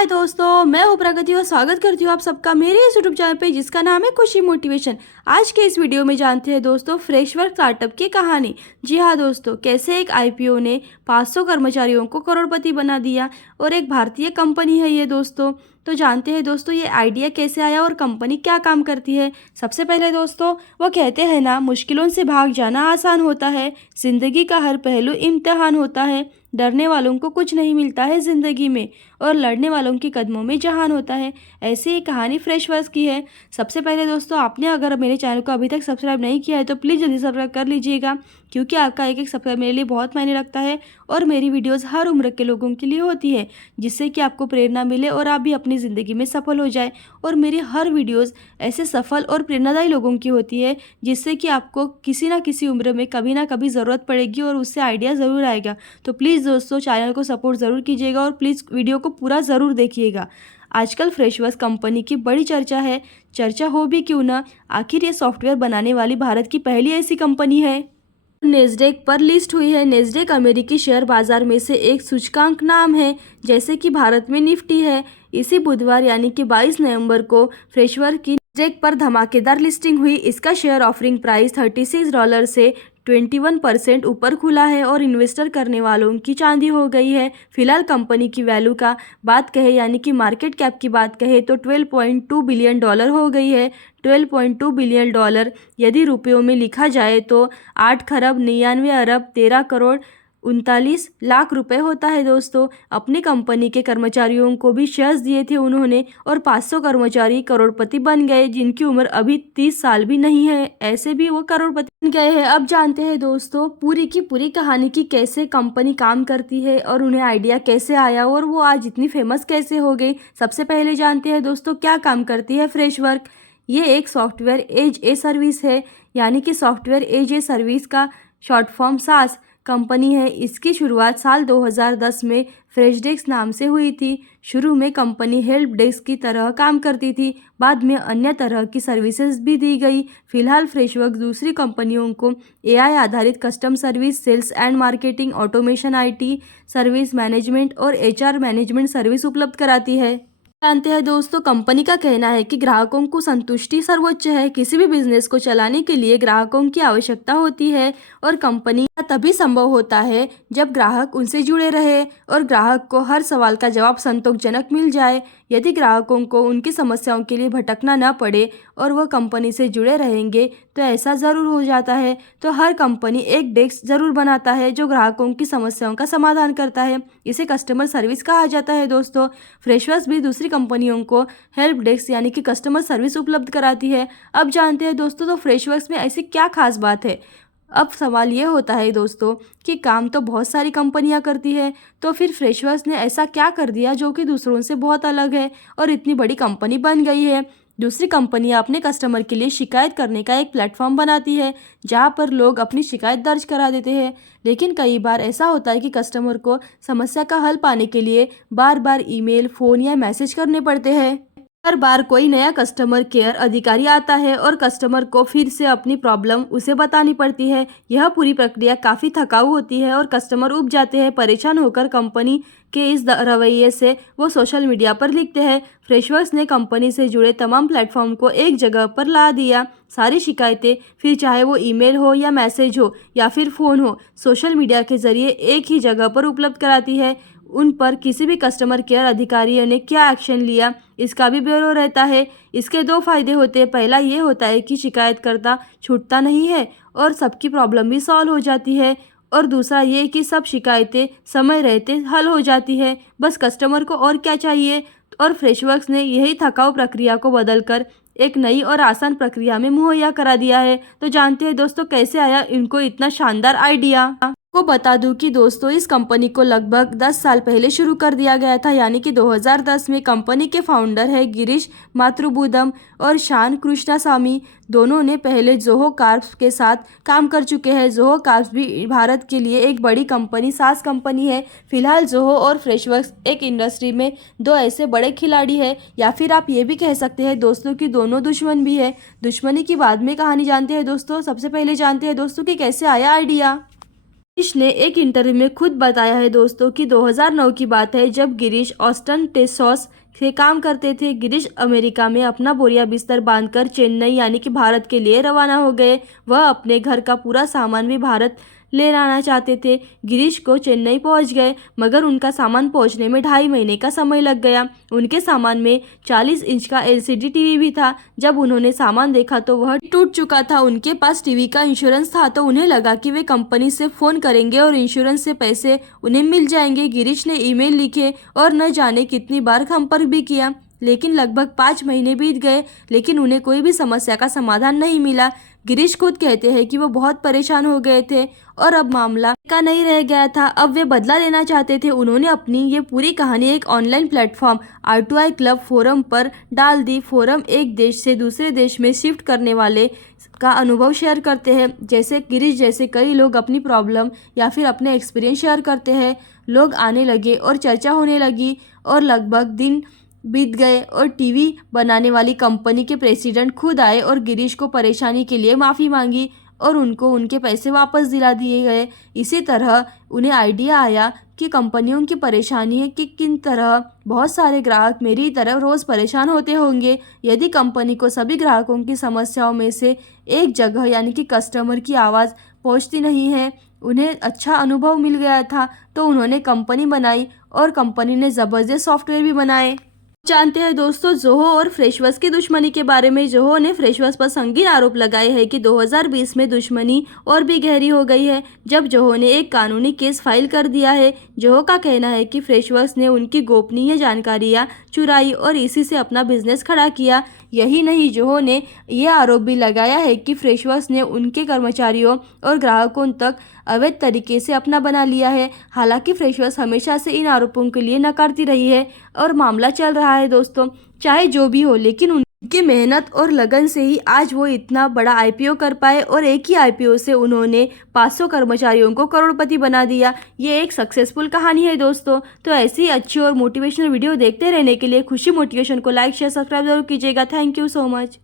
हाय दोस्तों, मैं हूँ प्रगति और स्वागत करती हूँ आप सबका मेरे इस यूट्यूब चैनल पे जिसका नाम है खुशी मोटिवेशन। आज के इस वीडियो में जानते हैं दोस्तों फ्रेशवर्क स्टार्टअप की कहानी। जी हाँ दोस्तों, कैसे एक आईपीओ ने 500 कर्मचारियों को करोड़पति बना दिया और एक भारतीय कंपनी है ये दोस्तों। तो जानते हैं दोस्तों ये आइडिया कैसे आया और कंपनी क्या काम करती है। सबसे पहले दोस्तों वो कहते हैं ना, मुश्किलों से भाग जाना आसान होता है, जिंदगी का हर पहलू इम्तिहान होता है। डरने वालों को कुछ नहीं मिलता है ज़िंदगी में और लड़ने वालों के कदमों में जहान होता है। ऐसी ही कहानी फ्रेशवर्क्स की है। सबसे पहले दोस्तों आपने अगर मेरे चैनल को अभी तक सब्सक्राइब नहीं किया है तो प्लीज़ जल्दी सब्सक्राइब कर लीजिएगा, क्योंकि आपका एक एक सब्सक्राइब मेरे लिए बहुत मायने रखता है और मेरी वीडियोज़ हर उम्र के लोगों के लिए होती है, जिससे कि आपको प्रेरणा मिले और आप भी अपनी ज़िंदगी में सफल हो जाए। और मेरी हर वीडियोज़ ऐसे सफल और प्रेरणादायी लोगों की होती है, जिससे कि आपको किसी ना किसी उम्र में कभी ना कभी ज़रूरत पड़ेगी और उससे आइडिया ज़रूर आएगा। तो प्लीज़ दोस्तों चैनल को सपोर्ट ज़रूर कीजिएगा और प्लीज़ वीडियो को पूरा ज़रूर देखिएगा। आजकल फ्रेशवर्क्स कंपनी की बड़ी चर्चा है। चर्चा हो भी क्यों ना, आखिर ये सॉफ्टवेयर बनाने वाली भारत की पहली ऐसी कंपनी है नेस्डेक पर लिस्ट हुई है। नेस्डेक अमेरिकी शेयर बाजार में से एक सूचकांक नाम है, जैसे कि भारत में निफ्टी है। इसी बुधवार यानी कि 22 नवंबर को फ्रेशवर्क की नेस्डेक पर धमाकेदार लिस्टिंग हुई। इसका शेयर ऑफरिंग प्राइस $36 से 21% ऊपर खुला है और इन्वेस्टर करने वालों की चांदी हो गई है। फिलहाल कंपनी की वैल्यू का बात कहे यानी कि मार्केट कैप की बात कहे तो $12.2 बिलियन हो गई है। $12.2 बिलियन यदि रुपयों में लिखा जाए तो 8 खरब 99 अरब 13 करोड़ 39 लाख रुपए होता है दोस्तों। अपनी कंपनी के कर्मचारियों को भी शेयर्स दिए थे उन्होंने और 500 कर्मचारी करोड़पति बन गए, जिनकी उम्र अभी 30 साल भी नहीं है, ऐसे भी वो करोड़पति बन गए हैं। अब जानते हैं दोस्तों पूरी की पूरी कहानी की, कैसे कंपनी काम करती है और उन्हें आइडिया कैसे आया और वो आज इतनी फेमस कैसे हो गई। सबसे पहले जानते हैं दोस्तों क्या काम करती है फ्रेशवर्क। ये एक सॉफ्टवेयर एज ए सर्विस है, यानी कि सॉफ्टवेयर एज ए सर्विस का शॉर्ट फॉर्म सास कंपनी है। इसकी शुरुआत साल 2010 में फ्रेशडेस्क नाम से हुई थी। शुरू में कंपनी हेल्प डेस्क की तरह काम करती थी, बाद में अन्य तरह की सर्विसेज भी दी गई। फिलहाल फ्रेशवर्क दूसरी कंपनियों को एआई आधारित custom service, sales and marketing, automation, IT service management और एचआर मैनेजमेंट सर्विस उपलब्ध कराती है। जानते हैं दोस्तों कंपनी का कहना है कि ग्राहकों को संतुष्टि सर्वोच्च है। किसी भी बिजनेस को चलाने के लिए ग्राहकों की आवश्यकता होती है और कंपनी का तभी संभव होता है जब ग्राहक उनसे जुड़े रहे और ग्राहक को हर सवाल का जवाब संतोषजनक मिल जाए। यदि ग्राहकों को उनकी समस्याओं के लिए भटकना न पड़े और वह कंपनी से जुड़े रहेंगे तो ऐसा ज़रूर हो जाता है। तो हर कंपनी एक डेस्क ज़रूर बनाता है जो ग्राहकों की समस्याओं का समाधान करता है। इसे कस्टमर सर्विस कहा जाता है दोस्तों। फ्रेशवर्क्स भी दूसरी कंपनियों को हेल्प डेस्क यानी कि कस्टमर सर्विस उपलब्ध कराती है। अब जानते हैं दोस्तों तो फ्रेशवर्क्स में ऐसी क्या खास बात है। अब सवाल ये होता है दोस्तों कि काम तो बहुत सारी कंपनियां करती है, तो फिर फ्रेशवर्क्स ने ऐसा क्या कर दिया जो कि दूसरों से बहुत अलग है और इतनी बड़ी कंपनी बन गई है। दूसरी कंपनियां अपने कस्टमर के लिए शिकायत करने का एक प्लेटफॉर्म बनाती है, जहां पर लोग अपनी शिकायत दर्ज करा देते हैं। लेकिन कई बार ऐसा होता है कि कस्टमर को समस्या का हल पाने के लिए बार बार ईमेल, फ़ोन या मैसेज करने पड़ते हैं। हर बार कोई नया कस्टमर केयर अधिकारी आता है और कस्टमर को फिर से अपनी प्रॉब्लम उसे बतानी पड़ती है। यह पूरी प्रक्रिया काफ़ी थकाऊ होती है और कस्टमर ऊब जाते हैं। परेशान होकर कंपनी के इस रवैये से वो सोशल मीडिया पर लिखते हैं। फ्रेशवर्क्स ने कंपनी से जुड़े तमाम प्लेटफॉर्म को एक जगह पर ला दिया। सारी शिकायतें, फिर चाहे वो ईमेल हो या मैसेज हो या फिर फ़ोन हो, सोशल मीडिया के ज़रिए एक ही जगह पर उपलब्ध कराती है। उन पर किसी भी कस्टमर केयर अधिकारी ने क्या एक्शन लिया इसका भी ब्यौरा रहता है। इसके दो फायदे होते हैं। पहला ये होता है कि शिकायतकर्ता छूटता नहीं है और सबकी प्रॉब्लम भी सॉल्व हो जाती है, और दूसरा ये कि सब शिकायतें समय रहते हल हो जाती है। बस कस्टमर को और क्या चाहिए। और फ्रेशवर्क्स ने यही थकाऊ प्रक्रिया को बदलकर एक नई और आसान प्रक्रिया में मुहैया करा दिया है। तो जानते हैं दोस्तों कैसे आया इनको इतना शानदार आइडिया। को बता दूं कि दोस्तों इस कंपनी को लगभग 10 साल पहले शुरू कर दिया गया था, यानी कि 2010 में। कंपनी के फाउंडर है गिरीश मातृबूदम और शान कृष्णासामी। दोनों ने पहले जोहो कार्ब्स के साथ काम कर चुके हैं। जोहो कार्ब्स भी भारत के लिए एक बड़ी कंपनी, सास कंपनी है। फिलहाल जोहो और फ्रेशवर्क्स एक इंडस्ट्री में दो ऐसे बड़े खिलाड़ी हैं, या फिर आप ये भी कह सकते हैं दोस्तों कि दोनों दुश्मन भी है। दुश्मनी की बाद में कहानी जानते हैं दोस्तों। सबसे पहले जानते हैं दोस्तों कि कैसे आया आइडिया। गिरीश ने एक इंटरव्यू में खुद बताया है दोस्तों कि 2009 की बात है जब गिरीश ऑस्टन टेक्सास से काम करते थे। गिरीश अमेरिका में अपना बोरिया बिस्तर बांधकर चेन्नई यानी कि भारत के लिए रवाना हो गए। वह अपने घर का पूरा सामान भी भारत ले आना चाहते थे। गिरीश को चेन्नई पहुंच गए मगर उनका सामान पहुंचने में 2.5 महीने का समय लग गया। उनके सामान में 40 इंच का एलसीडी टीवी भी था। जब उन्होंने सामान देखा तो वह टूट चुका था। उनके पास टीवी का इंश्योरेंस था तो उन्हें लगा कि वे कंपनी से फ़ोन करेंगे और इंश्योरेंस से पैसे उन्हें मिल जाएंगे। गिरीश ने ईमेल लिखे और न जाने कितनी बार संपर्क भी किया, लेकिन लगभग 5 महीने बीत गए लेकिन उन्हें कोई भी समस्या का समाधान नहीं मिला। गिरीश खुद कहते हैं कि वो बहुत परेशान हो गए थे और अब मामला का नहीं रह गया था, अब वे बदला लेना चाहते थे। उन्होंने अपनी ये पूरी कहानी एक online platform R2I club forum पर डाल दी। फोरम एक देश से दूसरे देश में शिफ्ट करने वाले का अनुभव शेयर करते हैं। जैसे गिरीश जैसे कई लोग अपनी प्रॉब्लम या फिर अपने एक्सपीरियंस शेयर करते हैं। लोग आने लगे और चर्चा होने लगी और लगभग दिन बीत गए और टीवी बनाने वाली कंपनी के प्रेसिडेंट खुद आए और गिरीश को परेशानी के लिए माफ़ी मांगी और उनको उनके पैसे वापस दिला दिए गए। इसी तरह उन्हें आइडिया आया कि कंपनियों की परेशानी है कि किन तरह बहुत सारे ग्राहक मेरी तरह रोज़ परेशान होते होंगे। यदि कंपनी को सभी ग्राहकों की समस्याओं में से एक जगह यानी कि कस्टमर की आवाज़ पहुंचती नहीं है। उन्हें अच्छा अनुभव मिल गया था तो उन्होंने कंपनी बनाई और कंपनी ने ज़बरदस्त सॉफ्टवेयर भी बनाए। जानते हैं दोस्तों जोहो और फ्रेशवर्स की दुश्मनी के बारे में। जोहो ने फ्रेशवर्स पर संगीन आरोप लगाए हैं कि 2020 में दुश्मनी और भी गहरी हो गई है जब जोहो ने एक कानूनी केस फाइल कर दिया है। जोहो का कहना है कि फ्रेशवर्स ने उनकी गोपनीय जानकारियां चुराई और इसी से अपना बिजनेस खड़ा किया। यही नहीं, जोहो ने यह आरोप भी लगाया है कि फ्रेशवर्स ने उनके कर्मचारियों और ग्राहकों तक अवैध तरीके से अपना बना लिया है। हालांकि फ्रेशवर्स हमेशा से इन आरोपों के लिए नकारती रही है और मामला चल रहा है दोस्तों। चाहे जो भी हो, लेकिन उनकी मेहनत और लगन से ही आज वो इतना बड़ा आईपीओ कर पाए और एक ही आईपीओ से उन्होंने 500 कर्मचारियों को करोड़पति बना दिया। ये एक सक्सेसफुल कहानी है दोस्तों। तो ऐसी अच्छी और मोटिवेशनल वीडियो देखते रहने के लिए खुशी मोटिवेशन को लाइक शेयर सब्सक्राइब जरूर कीजिएगा। Thank you so much.